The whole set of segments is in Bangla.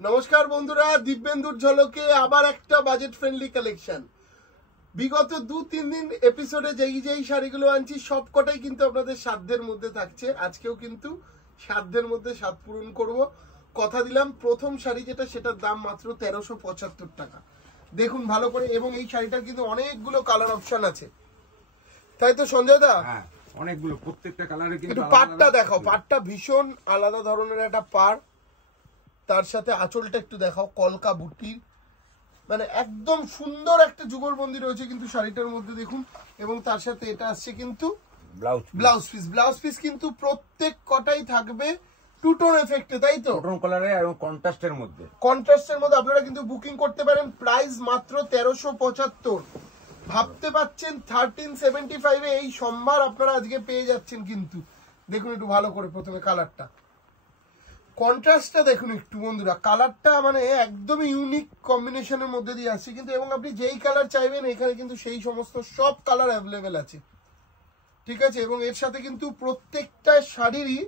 নমস্কার বন্ধুরা, দিব্যেন্দুর ঝলকে আবার একটা বাজেট ফ্রেন্ডলি কালেকশন। বিগত 2-3 দিন এপিসোডে যেই শাড়িগুলো আনছি সবকটাই কিন্তু আপনাদের সাধ্যের মধ্যে থাকছে। আজকেও কিন্তু সাধ্যের মধ্যে স্বাদ পূরণ করব। কথা দিলাম, প্রথম শাড়ি যেটা সেটার দাম মাত্র 1375 টাকা। দেখুন ভালো করে, এবং এই শাড়িটার কিন্তু অনেকগুলো কালার অপশন আছে, তাই তো সঞ্জয় দা? হ্যাঁ, অনেকগুলো, প্রত্যেকটা কালারে কিন্তু একটু পাড়টা দেখাও। পাড়টা ভীষণ আলাদা ধরনের একটা পাড়, তার সাথে আঁচলটা একটু দেখাও, কলকা বুটির, মানে একদম সুন্দর একটা যুগলবন্দি রয়েছে কিন্তু শাড়িটার মধ্যে দেখুন। এবং তার সাথে এটা আসছে কিন্তু ব্লাউজ পিস কিন্তু প্রত্যেক কটাই থাকবে টু টোন এফেক্টে, তাই তো? টু টোন কালারে এবং কন্ট্রাস্টের মধ্যে আপনারা কিন্তু বুকিং করতে পারেন। প্রাইস মাত্র 1375। ভাবতে পাচ্ছেন 1375 এ এই সম্ভার আপনারা আজকে পেয়ে যাচ্ছেন। কিন্তু দেখুন একটু ভালো করে, প্রথমে কালারটা, কন্ট্রাস্টটা দেখুন একটু বন্ধুরা। কালারটা মানে একদমই ইউনিক কম্বিনেশনের মধ্যে দিয়ে আসছে কিন্তু, এবং আপনি যেই কালার চাইবেন এখানে কিন্তু সেই সমস্ত সব কালার অ্যাভেলেবেল আছে, ঠিক আছে? এবং এর সাথে কিন্তু প্রত্যেকটা শাড়িরই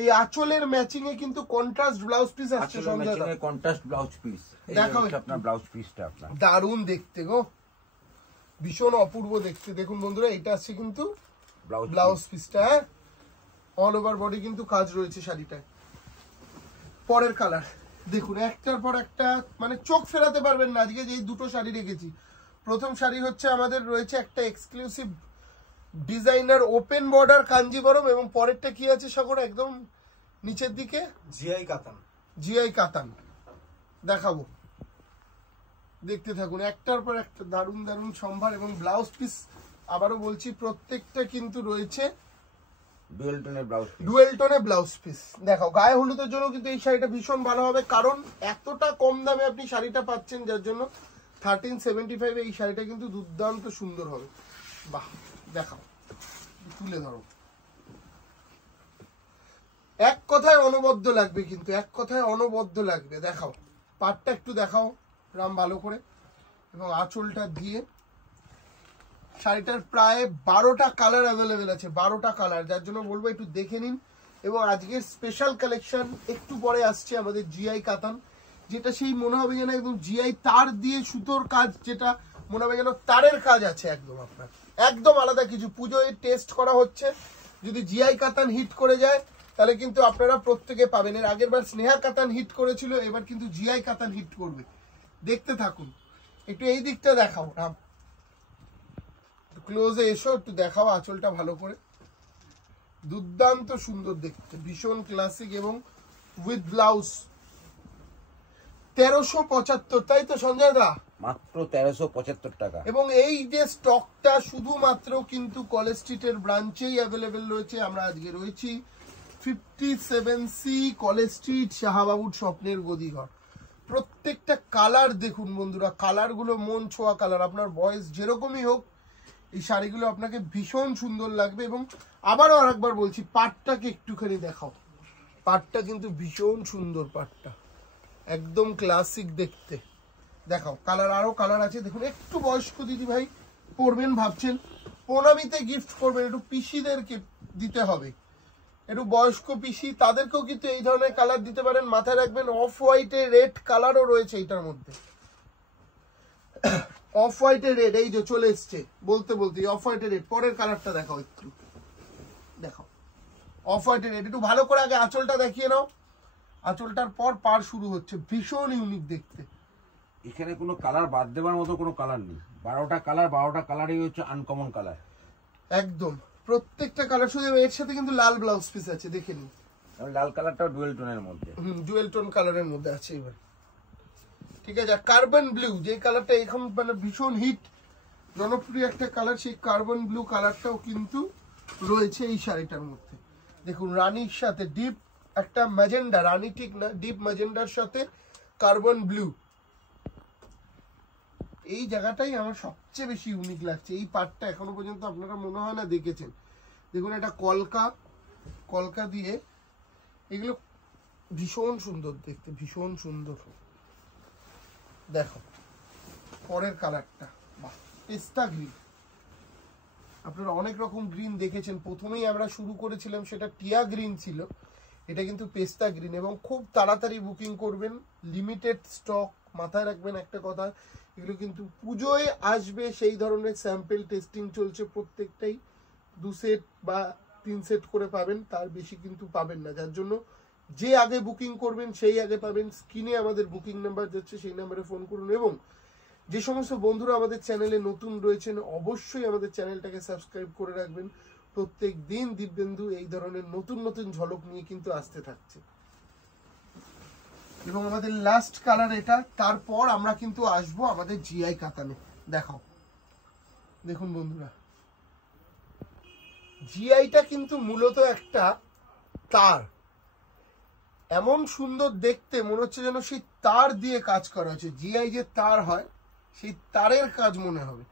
এই আঁচলের ম্যাচিং এ কিন্তু কন্ট্রাস্ট ব্লাউজ পিস আসছে। সঞ্জয় দা, কন্ট্রাস্ট ব্লাউজ পিস দেখাও আপনার ব্লাউজ পিসটা আপনার দারুণ দেখতে গো, ভীষণ অপূর্ব দেখতে। দেখুন বন্ধুরা, এটা আসছে কিন্তু ব্লাউজ পিসটা, অল ওভার বডি কিন্তু কাজ রয়েছে শাড়িটায়। পরের কালার দেখুন, একটার পর একটা, মানে চোখ ফেরাতে পারবেন না। আজকে যে দুটো শাড়ি রেখেছি, প্রথম শাড়ি হচ্ছে আমাদের রয়েছে একটা exclusive designer open border Kanjeevaram, এবং পরেরটা কি আছে সাগর, একদম নিচের দিকে জিআই কাতান দেখাবো, দেখতে থাকুন। একটার পর একটা দারুণ দারুণ সম্ভার। এবং ব্লাউজ পিস আবারও বলছি, প্রত্যেকটা কিন্তু রয়েছে ডুয়েল টোনে ব্লাউজ পিস। দেখাও, গায়ে হলুদের জন্য কিন্তু এই শাড়িটা ভীষণ ভালো হবে, কারণ এতটা কম দামে আপনি শাড়িটা পাচ্ছেন, যার জন্য 1375 এই শাড়িটা কিন্তু দুর্দান্ত সুন্দর হবে। বাহ, দেখাও, তুলে ধরো। এক কথায় অনবদ্য লাগবে, কিন্তু এক কথায় অনবদ্য লাগবে। দেখাও, পাটটা একটু দেখাও রাম ভালো করে, এবং আঁচলটা দিয়ে। শাড়িটার প্রায় 12টা কালার অ্যাভেলেবেল আছে, 12টা কালার, যার জন্য বলবো একটু দেখে নিন। এবং আজকের স্পেশাল কালেকশন একটু পরে আসছে আমাদের জিআই কাতান, যেটা সেই মনে হবে যেন একদম জিআই তার দিয়ে সুতোর কাজ, যেটা মনে হবে যেন তারের কাজ আছে একদম আপনার, একদম আলাদা কিছু। পুজোয় টেস্ট করা হচ্ছে, যদি জিআই কাতান হিট করে যায় তাহলে কিন্তু আপনারা প্রত্যেকে পাবেন। এর আগের বার স্নেহা কাতান হিট করেছিল, এবার কিন্তু জিআই কাতান হিট করবে, দেখতে থাকুন। একটু এই দিকটা দেখাও রাম, ক্লোজে এসো, একটু দেখাও আঁচলটা ভালো করে। দুর্দান্ত সুন্দর দেখতে, ভীষণ ক্লাসিক, এবং উইথ ব্লাউজ। 1375, তাই তো সঞ্জয় দা? মাত্র 1375 টাকা। এবং এই যে স্টকটা শুধুমাত্র কিন্তু কলেজ স্ট্রিটের ব্রাঞ্চেই অ্যাভেলেবেল রয়েছে। আমরা আজকে রয়েছি 57C কলেজ স্ট্রিট, শাহবাবুর স্বপ্নের গদিঘর। প্রত্যেকটা কালার দেখুন বন্ধুরা, কালারগুলো মন ছোঁয়া কালার। আপনার বয়স যেরকমই হোক, এই শাড়িগুলো আপনাকে ভীষণ সুন্দর লাগবে। এবং আবারও আরেকবার বলছি, পাটটাকে একটুখানি দেখাও, পাটটা কিন্তু ভীষণ সুন্দর, পাটটা একদম ক্লাসিক দেখতে। দেখাও কালার, আরো কালার আছে দেখুন। একটু বয়স্ক দিদি ভাই পরবেন ভাবছেন, প্রণামীতে গিফট করবেন, একটু পিসিদেরকে দিতে হবে, একটু বয়স্ক পিসি, তাদেরকেও কিন্তু এই ধরনের কালার দিতে পারেন। মাথায় রাখবেন অফ হোয়াইটে রেড কালারও রয়েছে এটার মধ্যে, অফ হোয়াইটে রেড, এই যে চলে এসছে বলতে বলতে অফ হোয়াইটে রেড। পরের কালারটা দেখাও, একটু দেখাও অফ হোয়াইটে রেড। একটু ভালো করে আগে আঁচলটা দেখিয়ে নাও, আঁচলটার পর পার শুরু হচ্ছে, ভীষণ ইউনিক দেখতে। এখানে কোনো কালার বাদ দেওয়ার মতো কোনো কালার নেই। 12টা কালার, 12টা কালারই হচ্ছে আনকমন কালার, একদম প্রত্যেকটা কালার। শুধু এর সাথে কিন্তু লাল ব্লাউজ পিস আছে, দেখে নিন। লাল কালারটাও ডুয়েল টোনের মধ্যে, ডুয়েল টোন কালারের মধ্যে আছে এবার, ঠিক আছে। কার্বন ব্লু, যে কালারটা এখন মানে ভীষণ হিট জনপ্রিয় একটা কালার, সেই কার্বন ব্লু কালারটাও কিন্তু রয়েছে এই শাড়িটার মধ্যে। দেখুন রানীর সাথে ডিপ একটা ম্যাজেন্ডা, রানী ঠিক না, ডিপ ম্যাজেন্ডার সাথে কার্বন ব্লু। এই জায়গাটাই আমার সবচেয়ে বেশি ইউনিক লাগছে। এই পার্টটা এখনো পর্যন্ত আপনারা মনে হয় না দেখেছেন। দেখুন এটা কলকা দিয়ে, এগুলো ভীষণ সুন্দর দেখতে, ভীষণ সুন্দর। দেখো পরের কালারটা, বাহ, পেস্তা গ্রিন। আপনারা অনেক রকম গ্রিন দেখেছেন, প্রথমেই আমরা শুরু করেছিলাম সেটা টিয়া গ্রিন ছিল, এটা কিন্তু পেস্তা গ্রিন এবং খুব তাড়াতাড়ি বুকিং করবেন, লিমিটেড স্টক। মাথায় রাখবেন একটা কথা, এগুলো কিন্তু পুজোয় আসবে সেই ধরনের স্যাম্পল টেস্টিং চলছে, প্রত্যেকটাই 2 সেট বা 3 সেট করে পাবেন, তার বেশি কিন্তু পাবেন না। যার জন্য যে আগে বুকিং করবেন সেই আগে পাবেন। স্ক্রিনে আমাদের বুকিং নাম্বার যাচ্ছে, সেই নাম্বারে ফোন করুন। এবং যে সমস্ত বন্ধুরা আমাদের চ্যানেলে নতুন রয়েছেন অবশ্যই আমাদের চ্যানেলটাকে সাবস্ক্রাইব করে রাখবেন। প্রত্যেক দিন দিব্যেন্দু এই ধরনের নতুন নতুন ঝলক নিয়ে কিন্তু আসতে থাকছে। এবং আমাদের লাস্ট কালার এটা, তারপর আমরা কিন্তু আসবো আমাদের জিআই কাতানে। দেখাও, দেখুন বন্ধুরা, জিআইটা কিন্তু মূলত একটা তার, এমন সুন্দর দেখতে মনে হচ্ছে যেন সেই তার দিয়ে কাজ করা হয়েছে। জিআই যে তার হয় সেই তারের কাজ মনে হবে।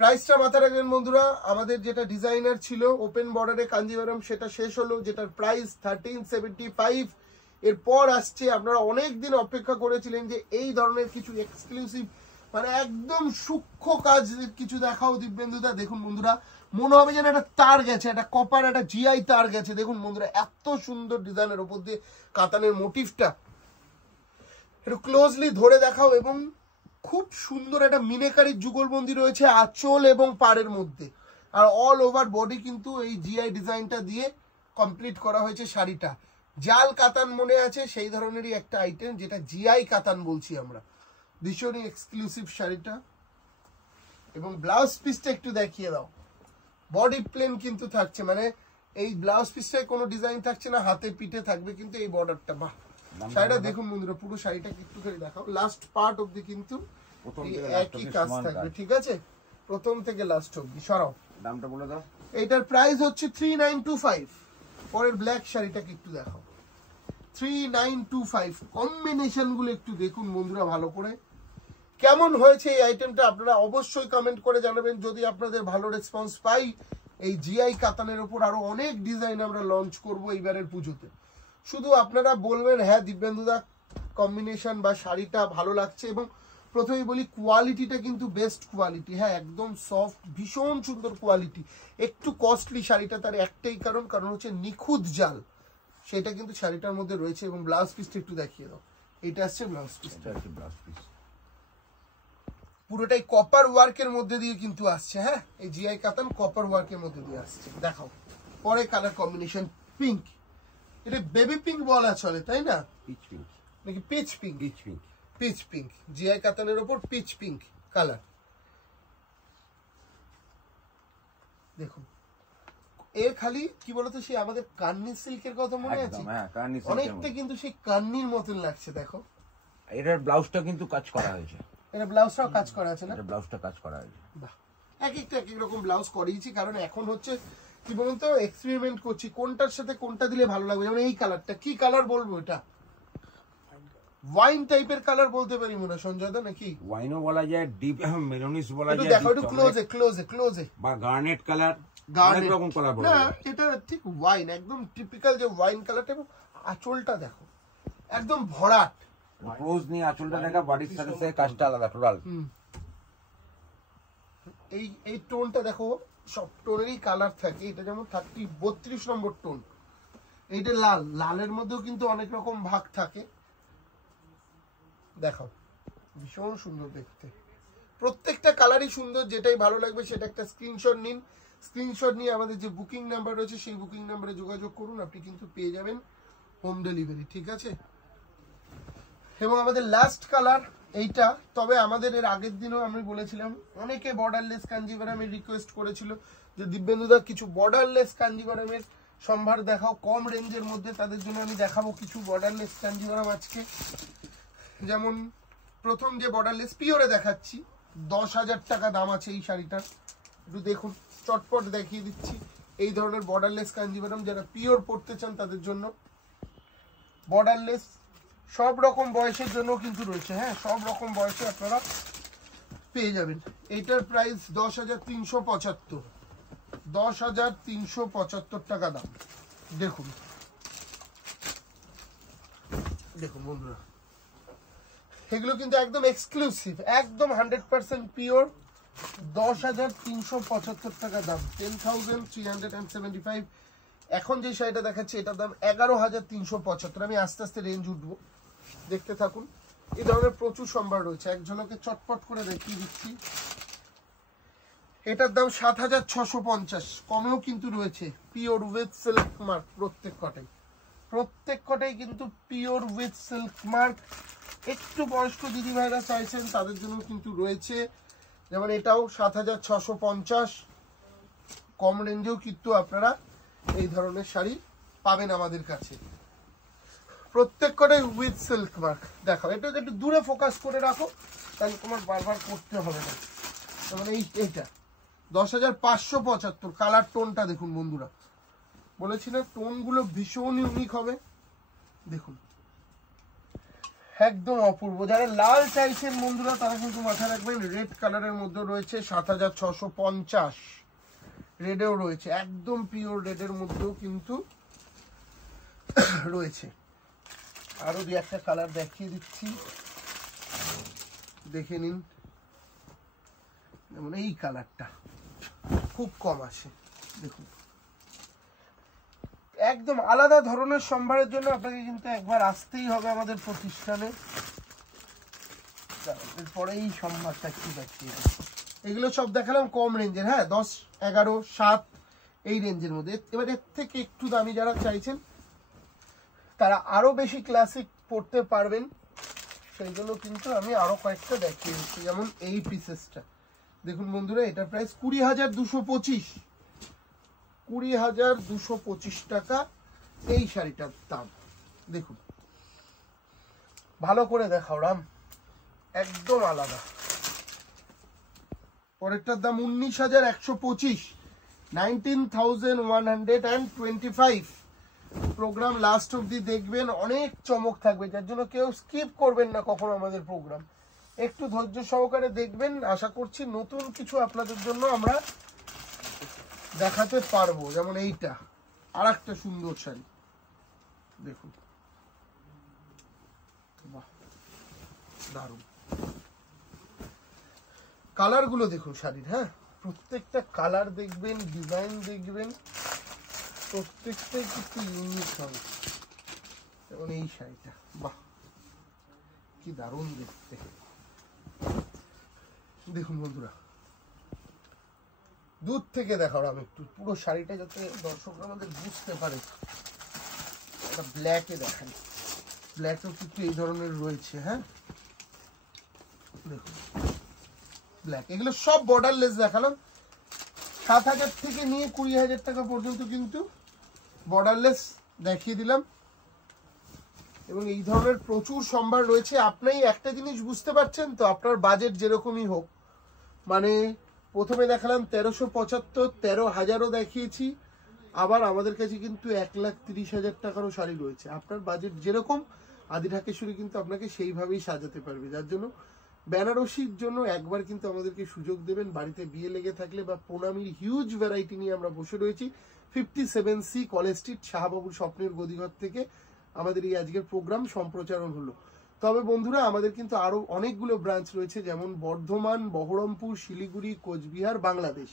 প্রাইসটা মাথায় রাখবেন বন্ধুরা, আমাদের যেটা ডিজাইনার ছিল ওপেন বর্ডারে কাঞ্জিভারাম সেটা শেষ হলো, যেটার প্রাইস 1375। এরপর আসছে, আপনারা অনেক দিন অপেক্ষা করেছিলেন যে এই ধরনের কিছু এক্সক্লুসিভ মানে একদম সূক্ষ্ম কাজ কিছু দেখাও দিব্যেন্দুদা। দেখুন বন্ধুরা, মনে হবে যেন একটা তার গেছে, একটা কপার একটা জিআই তার গেছে। দেখুন বন্ধুরা, এত সুন্দর ডিজাইনের উপর দিয়ে কাতানের মোটিভটা একটু ক্লোজলি ধরে দেখাও। এবং খুব সুন্দর একটা মিনেকারির যুগলবন্দি রয়েছে আঁচল এবং পাড়ের মধ্যে, আর অল ওভার বডি কিন্তু এই জিআই ডিজাইনটা দিয়ে কমপ্লিট করা হয়েছে শাড়িটা। জাল কাতান মনে আছে, সেই ধরনেরই একটা আইটেম, যেটা জিআই কাতান বলছি আমরা। ভীষণই এক্সক্লুসিভ শাড়িটা। এবং ব্লাউজ পিসটা একটু দেখিয়ে দাও, বডি প্লেন কিন্তু থাকছে, মানে এই ব্লাউজ পিসটায় কোনো ডিজাইন থাকছে না, হাতে পিঠে থাকবে কিন্তু এই বর্ডারটা। বাহ, শাড়িটা দেখুন বন্ধুরা, পুরো শাড়িটাকে একটু করে দেখাও। লাস্ট পার্ট অবধি কিন্তু একই কাজ থাকবে, ঠিক আছে, প্রথম থেকে লাস্ট অবধি। সরাও, দামটা বলে দাও। এটার প্রাইস হচ্ছে 3925। পরের ব্ল্যাক শাড়িটাকে একটু দেখাও, 3925। কম্বিনেশন গুলো একটু দেখুন বন্ধুরা ভালো করে, কেমন হয়েছে এই আইটেমটা আপনারা অবশ্যই কমেন্ট করে জানাবেন। যদি আপনাদের ভালো রেসপন্স পাই, এই জিআই কাতানের উপর আরো অনেক ডিজাইন আমরা লঞ্চ করব এইবারের পুজোতে। শুধু আপনারা বলবেন হ্যাঁ দিব্যেন্দুদা কম্বিনেশন বা শাড়িটা ভালো লাগছে। এবং প্রথমেই বলি, কোয়ালিটিটা কিন্তু বেস্ট কোয়ালিটি, হ্যাঁ একদম সফট, ভীষণ সুন্দর কোয়ালিটি। একটু কস্টলি শাড়িটা, তার একটাই কারণ হচ্ছে নিখুঁত জাল, সেটা কিন্তু শাড়িটার মধ্যে রয়েছে। এবং ব্লাউজ পিসটা একটু দেখিয়ে দাও, এটা আসছে ব্লাউজ পিসটা, ব্লাউজ পিস পুরোটাই কপার ওয়ার্কের মধ্যে দিয়ে কিন্তু আসছে। হ্যাঁ, এই জিআই কাতান কপার ওয়ার্কের মধ্যে দিয়ে আসছে। দেখাও পরে কালার কম্বিনেশন, পিঙ্ক, এটা বেবি পিঙ্ক বলা চলে তাই না, পিচ পিঙ্ক নাকি peach pink? Peach pink, peach pink, GI কাতানের উপর পিচ পিঙ্ক কালার। দেখুন এর খালি কি বলতো, সেই আমাদের কান্নি সিল্কের কথা মনে আছে, অনেকটা কিন্তু সেই কান্নির মতন লাগছে। দেখো এটার ব্লাউজটা কিন্তু কাজ করা হয়েছে, এটা ব্লাউজটাও কাজ করা আছে না, এটা ব্লাউজটা কাজ করা হয়েছে। বাহ, এক একটা এক এক রকম ব্লাউজ করিয়েছি, কারণ এখন হচ্ছে কি বলুন তো, এক্সপেরিমেন্ট করছি কোনটার সাথে কোনটা দিলে ভালো লাগবে। যেমন এই কালারটা, কি কালার বলবো, এটা ওয়াইন টাইপের কালার বলতে পারি মনে হয় সঞ্জয় দা, নাকি ওয়াইনও বলা যায়, ডিপ মেলোনিস বলা যায়, দেখো একটু ক্লোজে ক্লোজে ক্লোজে, বা গার্নেট কালার, অনেক রকম কালার বলা যায়। এটা ঠিক ওয়াইন, একদম টিপিক্যাল যে ওয়াইন কালারটা। এবং আঁচলটা দেখো একদম ভরাট, ক্লোজ নিয়ে আঁচলটা দেখা, বডির সাথে সাথে কাজটা আলাদা টোটাল। এই টোনটা দেখো, সব টোনেরই কালার থাকে। এটা যেমন 32 নম্বর টোন, এইটা লাল, লালের মধ্যেও কিন্তু অনেক রকম ভাগ থাকে। দেখো ভীষণ সুন্দর দেখতে, প্রত্যেকটা কালারই সুন্দর। যেটাই ভালো লাগবে সেটা একটা স্ক্রিনশট নিন, স্ক্রিনশট নিয়ে আমাদের যে বুকিং নাম্বার রয়েছে সেই বুকিং নাম্বারে যোগাযোগ করুন, আপনি কিন্তু পেয়ে যাবেন হোম ডেলিভারি, ঠিক আছে। এবং আমাদের লাস্ট কালার এইটা, তবে আমাদের এর আগের দিনও আমি বলেছিলাম, অনেকে বর্ডারলেস কাঞ্জিভারামের রিকোয়েস্ট করেছিল যে দিব্যেন্দুদা কিছু বর্ডারলেস কাঞ্জিভারামের সম্ভার দেখাও কম রেঞ্জের মধ্যে। তাদের জন্য আমি দেখাবো কিছু বর্ডারলেস কাঞ্জিভারাম আজকে। যেমন প্রথম যে বর্ডারলেস পিওরে দেখাচ্ছি, 10,000 টাকা দাম আছে এই শাড়িটার। একটু দেখুন, চটপট দেখিয়ে দিচ্ছি। এই ধরনের বর্ডারলেস কাঞ্জিভারাম যারা পিওর পড়তে চান তাদের জন্য। বর্ডারলেস সব রকম বয়সের জন্য কিন্তু রয়েছে, হ্যাঁ সব রকম বয়সে আপনারা পেয়ে যাবেন। এইটার প্রাইস 10,375, 10,375 টাকা দাম। দেখুন দেখুন বন্ধুরা, এগুলো কিন্তু একদম এক্সক্লুসিভ, একদম 100% পিওর, 10,375 টাকা দাম, 10,375। এখন যে শাড়িটা দেখাচ্ছি এটার দাম 11,375। আমি আস্তে আস্তে রেঞ্জ উঠবো, দেখতে থাকুন। এই ধরনের প্রচুর সম্ভার রয়েছে, এক ঝলকে চটপট করে দেখিয়ে দিচ্ছি। এটার দাম 7,650, কমেও কিন্তু রয়েছে। পিওর উইথ সিল্ক মার্ক, প্রত্যেক কটাই কিন্তু পিওর উইথ সিল্ক মার্ক। একটু বয়স্ক দিদি ভাইরা চাইছেন তাদের জন্য কিন্তু রয়েছে, যেমন এটাও 7,650। কম রেঞ্জেও কিন্তু আপনারা এই ধরনের শাড়ি পাবেন আমাদের কাছে, প্রত্যেক কটাই উইথ সিল্ক মার্ক। দেখো এটা একটু দূরে ফোকাস করে রাখো, তাহলে তোমার বারবার করতে হবে না। যেমন এইটা 10,575। কালার টোনটা দেখুন বন্ধুরা, বলেছি না টোনগুলো ভীষণ ইউনিক হবে। দেখুন একদম অপূর্ব। যারা লাল চাইছেন বন্ধুরা তারা কিন্তু মাথায় রাখবেন, রেড কালারের মধ্যে রয়েছে 7,650। রেডেও রয়েছে, একদম পিওর রেডের মধ্যেও কিন্তু রয়েছে। আরো দুই একটা কালার দেখিয়ে দিচ্ছি, দেখে নিন। যেমন এই কালারটা খুব কম আসে, দেখুন একদম আলাদা ধরনের সম্ভারের জন্য আপনাকে কিন্তু একবার আসতেই হবে আমাদের প্রতিষ্ঠানে। এরপরে এই সম্ভারটা একটু দেখিয়ে দিই। এগুলো সব দেখালাম কম রেঞ্জের, হ্যাঁ 10, 11, 7 এই রেঞ্জের মধ্যে। এবার এর থেকে একটু দামি যারা চাইছেন তারা আরো বেশি ক্লাসিক পড়তে পারবেন, সেই জন্য কিন্তু আমি আরো কয়েকটা দেখিয়ে দিচ্ছি। যেমন এই পিসেসটা দেখুন বন্ধুরা, এটার প্রাইস 20,225। 20,225 টাকা এই শাড়িটার দাম। দেখুন ভালো করে দেখাও রাম, একদম আলাদা। পরেরটার দাম 19,125, 19,125। প্রোগ্রাম লাস্ট অব্দি দেখবেন, অনেক চমক থাকবে, যার জন্য কেউ স্কিপ করবেন না কখনো আমাদের প্রোগ্রাম। একটু ধৈর্য সহকারে দেখবেন, আশা করছি নতুন কিছু আপনাদের জন্য আমরা দেখাতে পারবো। যেমন এইটা আর একটা সুন্দর শাড়ি দেখুন, বাহ দারুণ কালার গুলো দেখুন শাড়ির, হ্যাঁ প্রত্যেকটা কালার দেখবেন, ডিজাইন দেখবেন, প্রত্যেকটাই কিন্তু ইউনিক হবে। যেমন এই শাড়িটা, বাহ কি দারুণ দেখতে। দেখুন বন্ধুরা দূর থেকে দেখাও আমি একটু পুরো শাড়িটা, যাতে দর্শকরা আমাদের বুঝতে পারে। একটা ব্ল্যাকে দেখাই, ব্ল্যাকও কিন্তু এই ধরনের রয়েছে, হ্যাঁ দেখুন ব্ল্যাক। এগুলো সব বর্ডারলেস দেখালাম, 7,000 থেকে নিয়ে 20,000 টাকা পর্যন্ত কিন্তু বর্ডারলেস দেখিয়ে দিলাম। এবং এই ধরনের প্রচুর সম্ভার রয়েছে। আপনি একটা জিনিস বুঝতে পারছেন তো, আপনার বাজেট যেরকমই হোক, মানে প্রথমে দেখালাম 1,375, 13,000ও দেখিয়েছি, আবার আমাদের কাছে কিন্তু 1,30,000 টাকারও শাড়ি রয়েছে। আপনার বাজেট যেরকম আদি ঢাকেশ্বরী কিন্তু আপনাকে সেইভাবেই সাজাতে পারবে। যার জন্য বেনারসির জন্য একবার কিন্তু আমাদেরকে সুযোগ দেবেন। বাড়িতে বিয়ে লেগে থাকলে বা প্রণামীর হিউজ ভ্যারাইটি নিয়ে আমরা বসে রয়েছি 57C কলেজ স্ট্রিট, শাহবাবুর স্বপ্নের গদিঘর থেকে আমাদের এই আজকের প্রোগ্রাম সম্প্রচারণ হলো। তবে বন্ধুরা আমাদের কিন্তু আরো অনেকগুলো ব্রাঞ্চ রয়েছে, যেমন বর্ধমান, বহরমপুর, শিলিগুড়ি, কোচবিহার, বাংলাদেশ।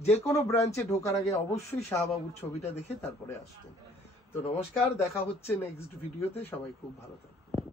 যে কোনো ব্রাঞ্চে ঢোকার আগে অবশ্যই শাহবাবুর ছবিটা দেখে তারপরে আসবেন। তো নমস্কার, দেখা হচ্ছে নেক্সট ভিডিওতে। সবাই খুব ভালো থাকবেন।